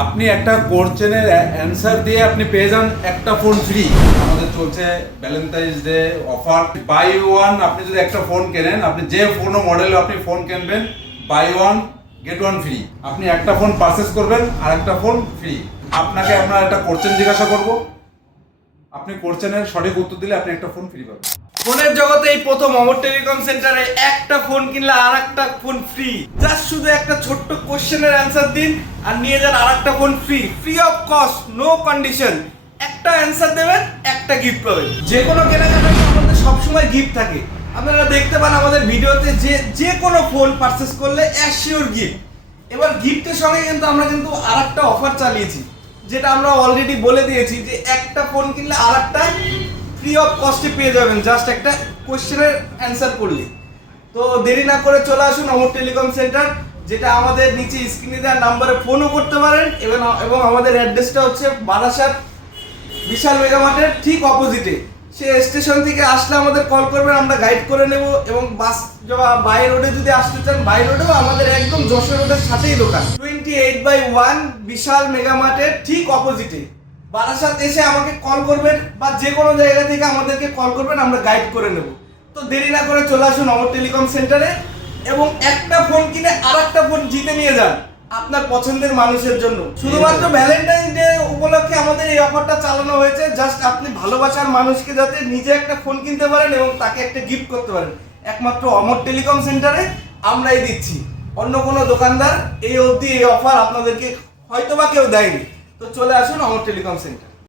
আপনি একটা কোশ্চেনের অ্যান্সার দিয়ে আপনি পেয়ে যান একটা ফোন ফ্রি। আমাদের চলছে Valentine's Day offer, buy one. আপনি যদি একটা ফোন কেনেন, আপনি যে কোনো মডেলে আপনি ফোন কিনবেন, buy one get one free. আপনি একটা ফোন পারচেস করবেন আর একটা ফোন ফ্রি। আপনাকে আমরা একটা কোশ্চেন জিজ্ঞাসা করব, আপনি কোশ্চেনের সঠিক উত্তর দিলে আপনি একটা ফোন ফ্রি পাবেন। ফোনের জগতে এই প্রথম অমর টেলিকম সেন্টারে একটা ফোন কিনলে আর একটা ফোন ফ্রি। জাস্ট শুধু একটা ছোট্ট কোশ্চেনের অ্যান্সার দিন আর নিয়ে যান আর একটা phone free, free of cost, no condition. একটা অ্যান্সার দেবেন, একটা গিফট পাবেন। যে কোনো কেনাকাটায় আমাদের সবসময় গিফট থাকে। আপনারা দেখতে পান আমাদের ভিডিওতে যে কোনো ফোন পারচেস করলে অ্যাসিওর গিফট। এবার গিফটের সঙ্গে কিন্তু আমরা আর একটা অফার চালিয়েছি, যেটা আমরা অলরেডি বলে দিয়েছি যে একটা ফোন কিনলে আর একটা ফ্রি অফ কস্টে পেয়ে যাবেন, জাস্ট একটা কোশ্চেনের অ্যান্সার করলে। তো দেরি না করে চলে আসুন অমর টেলিকম সেন্টার, যেটা আমাদের নিচে স্ক্রিনে দেওয়া নাম্বারে ফোনও করতে পারেন, এবং আমাদের অ্যাড্রেসটা হচ্ছে বারাসাত বিশাল মেগামার্টের ঠিক অপোজিটে। সে স্টেশন থেকে আসলে আমাদের কল করবেন, আমরা গাইড করে নেব। এবং বাস বাই রোডে যদি আসতে চান, বাই রোডেও আমাদের একদম যশোর রোডের সাথেই দোকান, 28/1 বিশাল মেগামার্টের ঠিক অপোজিটে। বারাসাত এসে আমাকে কল করবেন বা যে কোনো জায়গা থেকে আমাদেরকে কল করবেন, আমরা গাইড করে নেব। তো দেরি না করে চলে আসুন অমর টেলিকম সেন্টারে এবং একটা ফোন কিনে আর একটা ফোন জিতে নিয়ে যান আপনার পছন্দের মানুষের জন্য। শুধুমাত্র ভ্যালেন্টাইন ডে উপলক্ষে আমাদের এই অফারটা চালানো হয়েছে। জাস্ট আপনি ভালোবাসার মানুষকে যাতে নিজে একটা ফোন কিনতে পারেন এবং তাকে একটা গিফট করতে পারেন, একমাত্র অমর টেলিকম সেন্টারে আমরাই দিচ্ছি। অন্য কোনো দোকানদার এই অবধি এই অফার আপনাদেরকে হয়তোবা কেউ দেয়নি। তো চলে আসুন অমর টেলিকম সেন্টার।